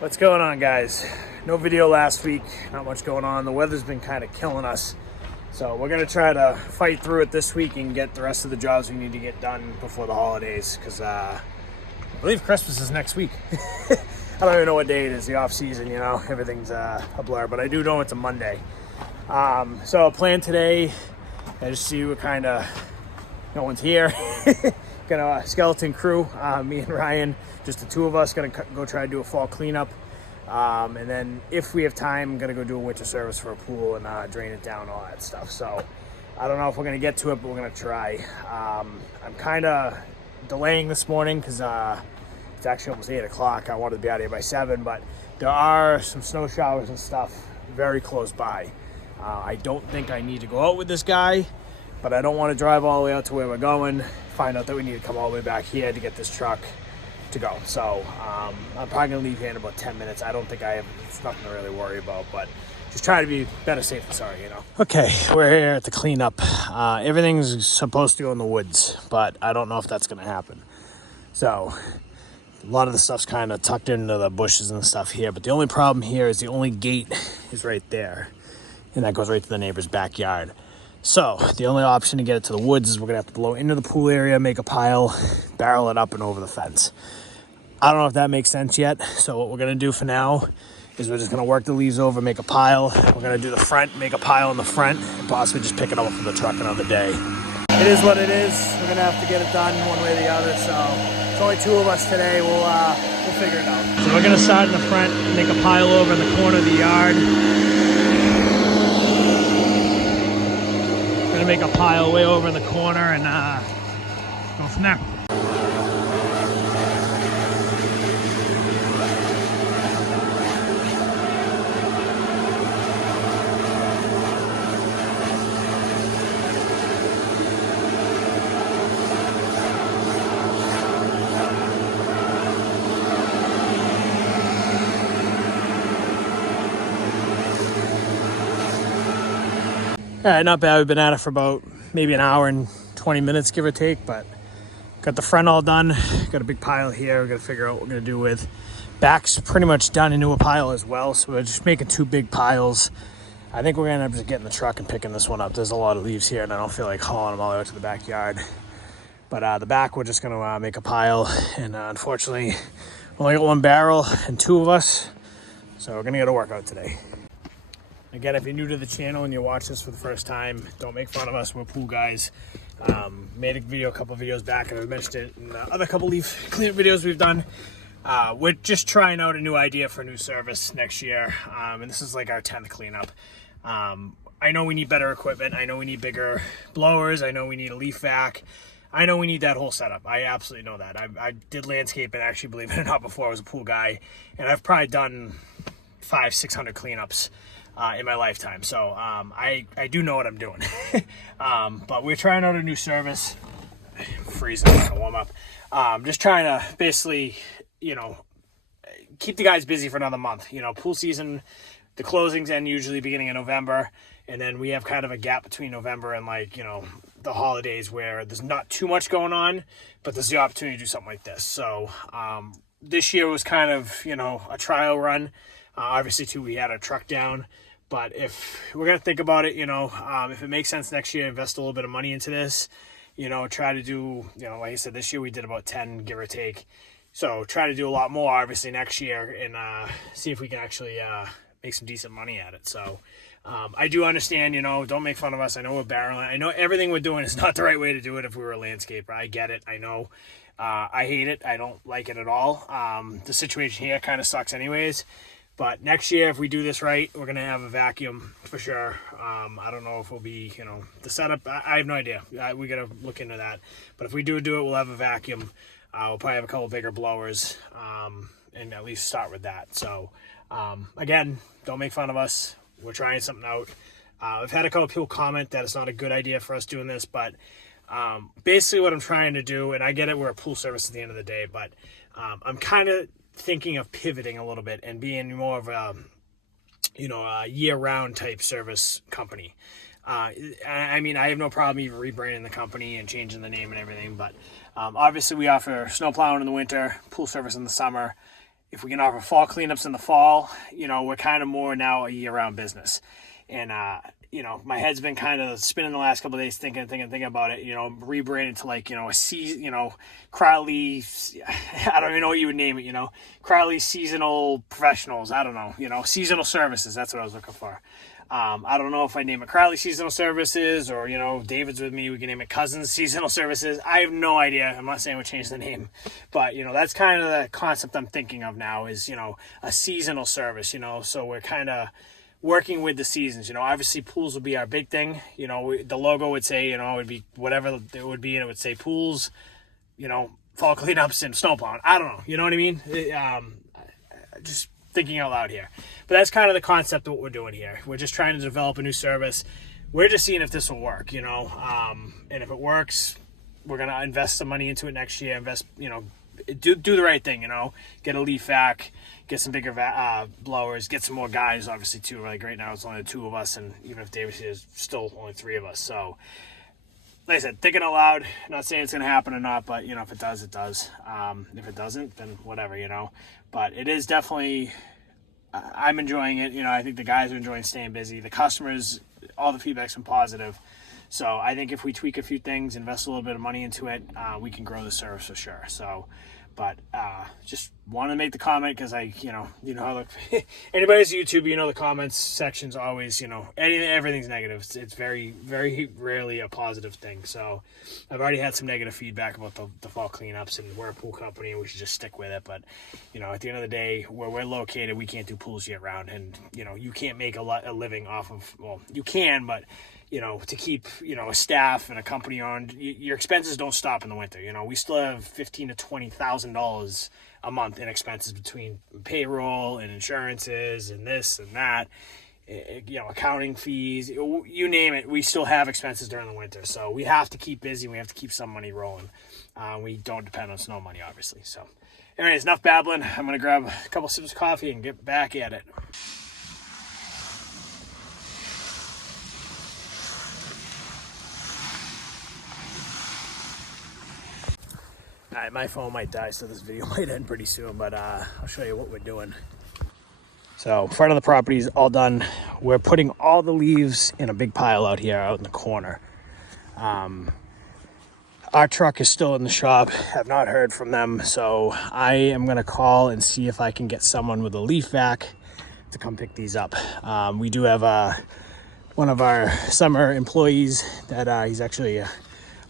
What's going on, guys? No video last week, not much going on. The weather's been kind of killing us. So we're gonna try to fight through it this week and get the rest of the jobs we need to get done before the holidays, because I believe Christmas is next week. I don't even know what day it is, the off season, you know, everything's a blur, but I do know it's a Monday. So plan today, I just see what kind of, no one's here. Got a skeleton crew, me and Ryan, just the two of us, gonna go try to do a fall cleanup. And then if we have time, I'm gonna go do a winter service for a pool and drain it down, all that stuff. So I don't know if we're gonna get to it, but we're gonna try. I'm kind of delaying this morning because it's actually almost 8 o'clock. I wanted to be out of here by 7, but there are some snow showers and stuff very close by. I don't think I need to go out with this guy, but I don't want to drive all the way out to where we're going, find out that we need to come all the way back here to get this truck to go. So I'm probably gonna leave here in about 10 minutes. I don't think it's nothing to really worry about, but just try to be better safe than sorry, you know. Okay, we're here at the cleanup. Everything's supposed to go in the woods, but I don't know if that's gonna happen. So a lot of the stuff's kind of tucked into the bushes and stuff here, but the only problem here is the only gate is right there, and that goes right to the neighbor's backyard. So the only option to get it to the woods is we're gonna have to blow into the pool area, make a pile, barrel it up and over the fence. I don't know if that makes sense yet. So what we're gonna do for now is we're just gonna work the leaves over, make a pile. We're gonna do the front, make a pile in the front, and possibly just pick it up from the truck another day. It is what it is. We're gonna have to get it done one way or the other. So it's only two of us today. We'll figure it out. So we're gonna start in the front, make a pile over in the corner of the yard. Gonna make a pile way over in the corner and go from there. All right, not bad. We've been at it for about maybe an hour and 20 minutes, give or take, but got the front all done. Got a big pile here. We're gonna figure out what we're gonna do with. Back's pretty much done into a pile as well, so we're just making two big piles. I think we're gonna end up just getting the truck and picking this one up. There's a lot of leaves here, and I don't feel like hauling them all the way out to the backyard. But the back, we're just gonna make a pile, and unfortunately, we only got one barrel and two of us, so we're gonna get a workout today. Again, if you're new to the channel and you watch this for the first time, don't make fun of us. We're pool guys. Made a video a couple of videos back, and I mentioned it in the other couple leaf cleanup videos we've done. We're just trying out a new idea for a new service next year, and this is like our 10th cleanup. I know we need better equipment. I know we need bigger blowers. I know we need a leaf vac. I know we need that whole setup. I absolutely know that. I did landscaping, actually, believe it or not, before I was a pool guy, and I've probably done 500-600 cleanups in my lifetime. So I do know what I'm doing. But we're trying out a new service. Freezing, I'm gonna warm up. Just trying to basically, you know, keep the guys busy for another month. You know, pool season, the closings end usually beginning of November, and then we have kind of a gap between November and, like, you know, the holidays where there's not too much going on, but there's the opportunity to do something like this. So this year was kind of, you know, a trial run. Obviously too, we had our truck down. But if we're going to think about it, you know, if it makes sense next year, invest a little bit of money into this, you know, try to do, you know, like I said, this year we did about 10, give or take. So try to do a lot more, obviously, next year and see if we can actually make some decent money at it. So I do understand, you know, don't make fun of us. I know we're barreling. I know everything we're doing is not the right way to do it if we were a landscaper. I get it. I know. I hate it. I don't like it at all. The situation here kind of sucks anyways. But next year, if we do this right, we're going to have a vacuum for sure. I don't know if we'll be, you know, the setup. I have no idea. We got to look into that. But if we do it, we'll have a vacuum. We'll probably have a couple bigger blowers and at least start with that. So, again, don't make fun of us. We're trying something out. I've had a couple people comment that it's not a good idea for us doing this. But basically what I'm trying to do, and I get it, we're a pool service at the end of the day, but I'm kind of thinking of pivoting a little bit and being more of a, you know, a year-round type service company. I mean, I have no problem even rebranding the company and changing the name and everything, but obviously we offer snow plowing in the winter, pool service in the summer, if we can offer fall cleanups in the fall, we're kind of more now a year-round business. And, my head's been kind of spinning the last couple of days thinking about it, rebranded to like, a season, Crowley, I don't even know what you would name it, Crowley seasonal professionals. I don't know, seasonal services. That's what I was looking for. I don't know if I name it Crowley Seasonal Services or, David's with me. We can name it Cousins Seasonal Services. I have no idea. I'm not saying we change the name. But, that's kind of the concept I'm thinking of now is, a seasonal service, so we're kind of working with the seasons. Obviously pools will be our big thing. The logo would say, it would be whatever it would be, and it would say pools, fall cleanups and snow plowing. I don't know. You know what I mean? Just thinking out loud here. But that's kind of the concept of what we're doing here. We're just trying to develop a new service. We're just seeing if this will work, and if it works, we're going to invest some money into it next year, do the right thing, get a leaf vac, get some bigger blowers, get some more guys, obviously, too. Like right now, it's only the two of us, and even if David's here, there's still only three of us. So, like I said, thinking out loud, not saying it's going to happen or not, but, if it does, it does. If it doesn't, then whatever, But it is definitely, I'm enjoying it. I think the guys are enjoying staying busy. The customers, all the feedback's been positive. So I think if we tweak a few things, invest a little bit of money into it, we can grow the service for sure. So, but just wanted to make the comment because how anybody's YouTube, the comments section's always, everything's negative. It's very, very rarely a positive thing. So I've already had some negative feedback about the fall cleanups, and we're a pool company and we should just stick with it. But, at the end of the day, where we're located, we can't do pools year round. And, you can't make a living off of, well, you can, but to keep, a staff and a company on, your expenses don't stop in the winter. We still have $15,000 to $20,000 a month in expenses between payroll and insurances and this and that, accounting fees, you name it. We still have expenses during the winter. So we have to keep busy. We have to keep some money rolling. We don't depend on snow money, obviously. So anyways, enough babbling. I'm going to grab a couple sips of coffee and get back at it. All right, my phone might die, so this video might end pretty soon, but I'll show you what we're doing. So front of the property is all done. We're putting all the leaves in a big pile out here, out in the corner. Our truck is still in the shop. Have not heard from them, so I am going to call and see if I can get someone with a leaf vac to come pick these up. We do have one of our summer employees that he's actually a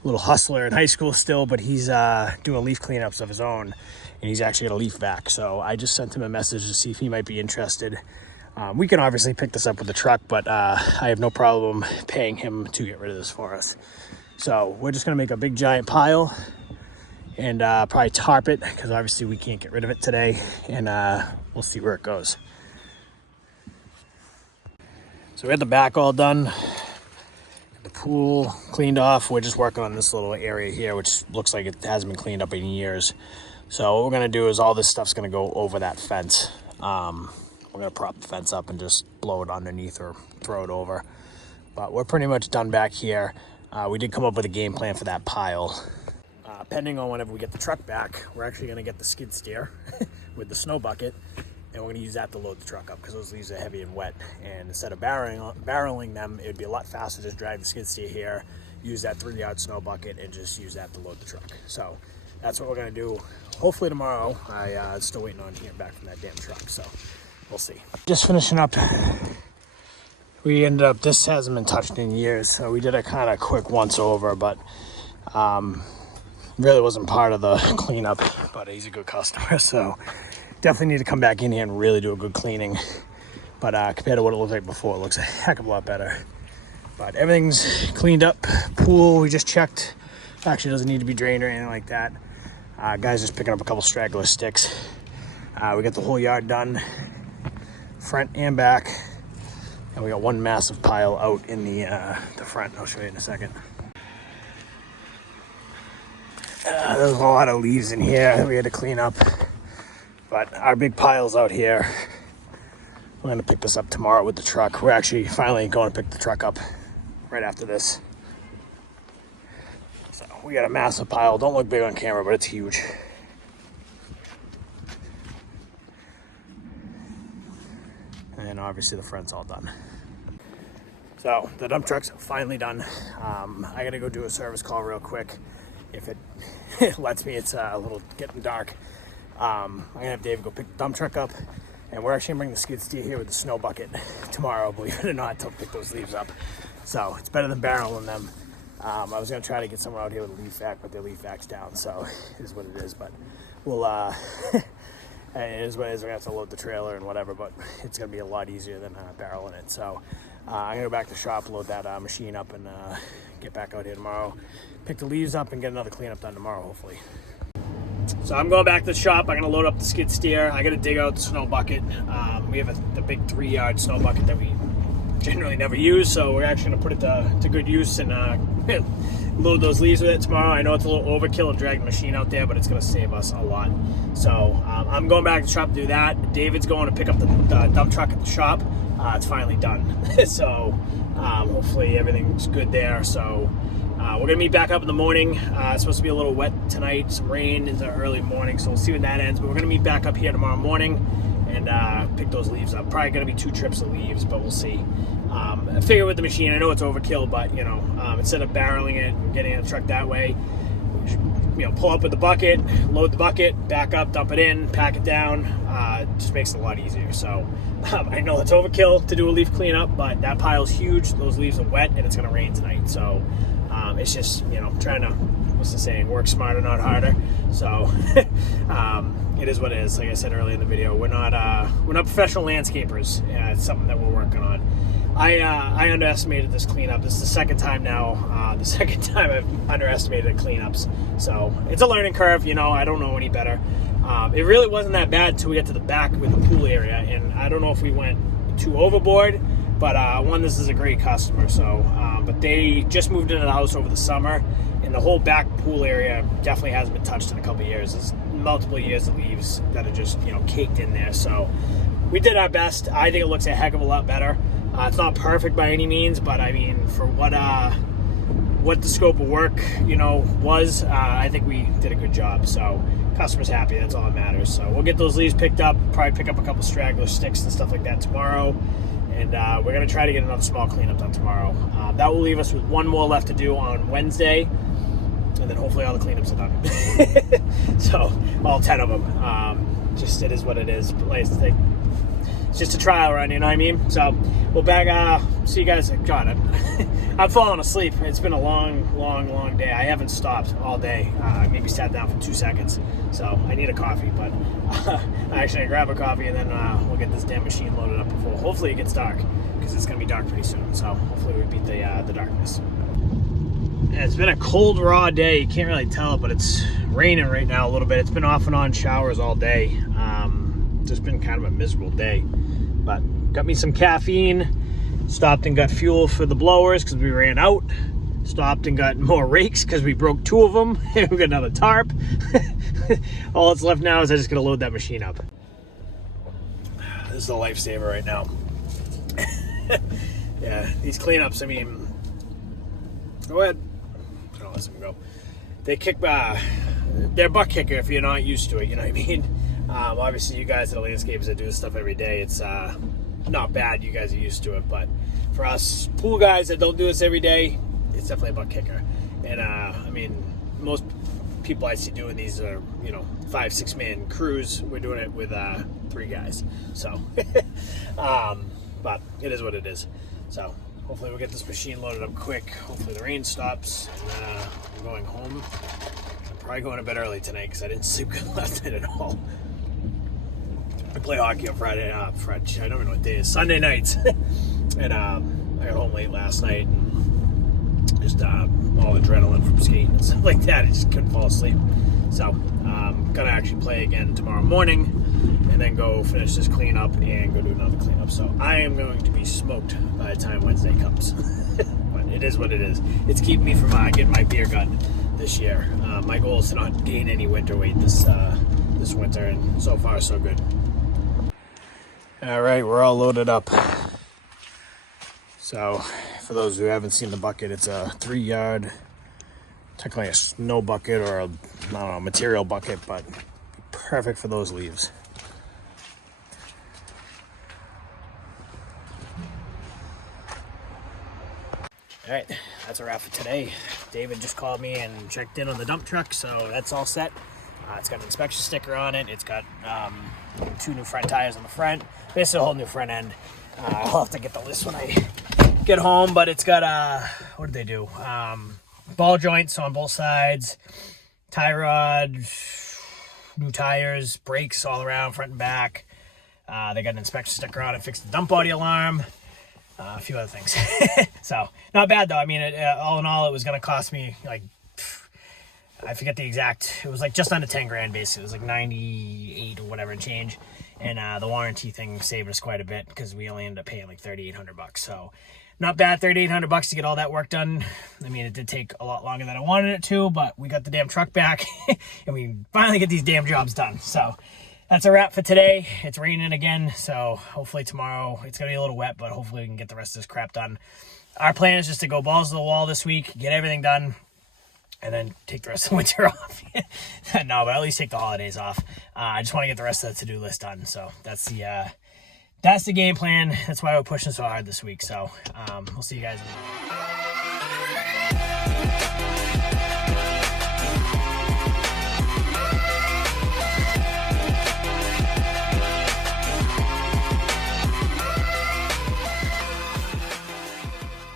little hustler in high school still, but he's doing leaf cleanups of his own, and he's actually got a leaf vac. So I just sent him a message to see if he might be interested. We can obviously pick this up with the truck, but I have no problem paying him to get rid of this for us. So we're just gonna make a big giant pile and probably tarp it, because obviously we can't get rid of it today, and we'll see where it goes. So we had the back all done. The pool cleaned off. We're just working on this little area here, which looks like it hasn't been cleaned up in years. So what we're gonna do is all this stuff's gonna go over that fence. We're gonna prop the fence up and just blow it underneath or throw it over. But we're pretty much done back here. We did come up with a game plan for that pile. Pending on whenever we get the truck back, we're actually gonna get the skid steer with the snow bucket, and we're gonna use that to load the truck up, because those leaves are heavy and wet. And instead of barreling them, it would be a lot faster to just drag the skid steer here, use that 3-yard snow bucket, and just use that to load the truck. So that's what we're gonna do. Hopefully tomorrow. I'm still waiting on hearing back from that damn truck, so we'll see. Just finishing up. We ended up, this hasn't been touched in years, so we did a kind of quick once over, but really wasn't part of the cleanup, but he's a good customer, so definitely need to come back in here and really do a good cleaning. But compared to what it looked like before, it looks a heck of a lot better. But everything's cleaned up. Pool, we just checked. Actually doesn't need to be drained or anything like that. Guys just picking up a couple straggler sticks. We got the whole yard done, front and back. And we got one massive pile out in the front. I'll show you in a second. There's a lot of leaves in here that we had to clean up. But our big pile's out here. We're gonna pick this up tomorrow with the truck. We're actually finally going to pick the truck up right after this. So we got a massive pile. Don't look big on camera, but it's huge. then obviously the front's all done. So the dump truck's finally done. I gotta go do a service call real quick. If it lets me, it's a little getting dark. I'm gonna have Dave go pick the dump truck up, and we're actually gonna bring the skid steer here with the snow bucket tomorrow, believe it or not, to pick those leaves up. So it's better than barreling them. I was gonna try to get someone out here with a leaf vac, but their leaf vac's down, so it is what it is. But we'll it is what it is. We're gonna have to load the trailer and whatever, but it's gonna be a lot easier than barreling it. So I'm gonna go back to the shop, load that machine up, and get back out here tomorrow, pick the leaves up, and get another cleanup done tomorrow, hopefully. So I'm going back to the shop. I'm gonna load up the skid steer. I gotta dig out the snow bucket. We have the big 3-yard snow bucket that we generally never use, so we're actually gonna put it to good use and load those leaves with it tomorrow. I know it's a little overkill to drag the machine out there, but it's gonna save us a lot. So I'm going back to the shop to do that. David's going to pick up the dump truck at the shop. It's finally done. So hopefully everything's good there. So we're gonna meet back up in the morning. It's supposed to be a little wet tonight, some rain in the early morning, so we'll see when that ends. But we're gonna meet back up here tomorrow morning and pick those leaves up. Probably gonna be 2 trips of leaves, but we'll see. I figure with the machine, I know it's overkill, but you know, instead of barreling it and getting in the truck that way, pull up with the bucket, load the bucket, back up, dump it in, pack it down. Just makes it a lot easier. So I know it's overkill to do a leaf cleanup, but that pile's huge. Those leaves are wet, and it's gonna rain tonight. So it's just trying to, what's the saying, work smarter, not harder. So it is what it is. Like I said earlier in the video, we're not professional landscapers. It's something that we're working on. I underestimated this cleanup. This is the second time now. The second time I've underestimated cleanups. So it's a learning curve. I don't know any better. It really wasn't that bad until we got to the back with the pool area, and I don't know if we went too overboard. But this is a great customer. So, but they just moved into the house over the summer, and the whole back pool area definitely hasn't been touched in a couple of years. There's multiple years of leaves that are just caked in there. So we did our best. I think it looks a heck of a lot better. It's not perfect by any means, but I mean, for what the scope of work was, I think we did a good job. So customer's happy. That's all that matters. So we'll get those leaves picked up. Probably pick up a couple straggler sticks and stuff like that tomorrow. And we're going to try to get another small cleanup done tomorrow. That will leave us with one more left to do on Wednesday. And then hopefully all the cleanups are done. So all 10 of them. Just it is what it is. But it's just a trial run, you know what I mean? So we'll back, see you guys. God, I'm falling asleep. It's been a long day. I haven't stopped all day. I maybe sat down for 2 seconds. So I need a coffee, but actually I grab a coffee and then we'll get this damn machine loaded up before. Hopefully it gets dark, because it's gonna be dark pretty soon. So hopefully we beat the darkness. Yeah, it's been a cold, raw day. You can't really tell it, but it's raining right now a little bit. It's been off and on showers all day. Just been kind of a miserable day. But got me some caffeine, stopped and got fuel for the blowers because we ran out, stopped and got more rakes because we broke 2 of them, and we got another tarp. All that's left now is I just gotta load that machine up. This is a lifesaver right now. Yeah, these cleanups, I mean, go ahead. I'll let them go. They kick, they're butt kicker if you're not used to it, you know what I mean? Obviously, you guys that are landscapers that do this stuff every day, it's not bad. You guys are used to it, but for us pool guys that don't do this every day, it's definitely a butt kicker. And I mean, most people I see doing these are 5-6 man crews. We're doing it with 3 guys, so but it is what it is. So hopefully we'll get this machine loaded up quick. Hopefully the rain stops, and I'm going home. I'm probably going to bed early tonight because I didn't sleep good last night at all. I play hockey on Friday. I don't even know what day it is. Sunday nights. And I got home late last night. And just all adrenaline from skating and stuff like that. I just couldn't fall asleep. So I'm gonna actually play again tomorrow morning, and then go finish this cleanup and go do another cleanup. So I am going to be smoked by the time Wednesday comes. But it is what it is. It's keeping me from getting my beer gut this year. My goal is to not gain any winter weight this winter, and so far so good. All right, we're all loaded up. So for those who haven't seen the bucket, it's a 3-yard, technically a snow bucket or a material bucket, but perfect for those leaves. All right, that's a wrap for today. David just called me and checked in on the dump truck, so that's all set. It's got an inspection sticker on it. It's got 2 new front tires on the front. Basically a whole new front end. I'll have to get the list when I get home, but it's got, what did they do? Ball joints on both sides, tie rod, new tires, brakes all around, front and back. They got an inspection sticker on it, fixed the dump body alarm, a few other things. So, not bad though. I mean, all in all, it was going to cost me like, I forget the exact, it was like just under 10 grand basically. It was like 98 or whatever and change. And the warranty thing saved us quite a bit because we only ended up paying like $3,800. So not bad, $3,800 to get all that work done. I mean, it did take a lot longer than I wanted it to, but we got the damn truck back and we finally get these damn jobs done. So that's a wrap for today. It's raining again, so hopefully tomorrow it's gonna be a little wet, but hopefully we can get the rest of this crap done. Our plan is just to go balls to the wall this week, get everything done, and then take the rest of the winter off. No, but at least take the holidays off. I just want to get the rest of the to-do list done. So that's the game plan. That's why we're pushing so hard this week. So we'll see you guys.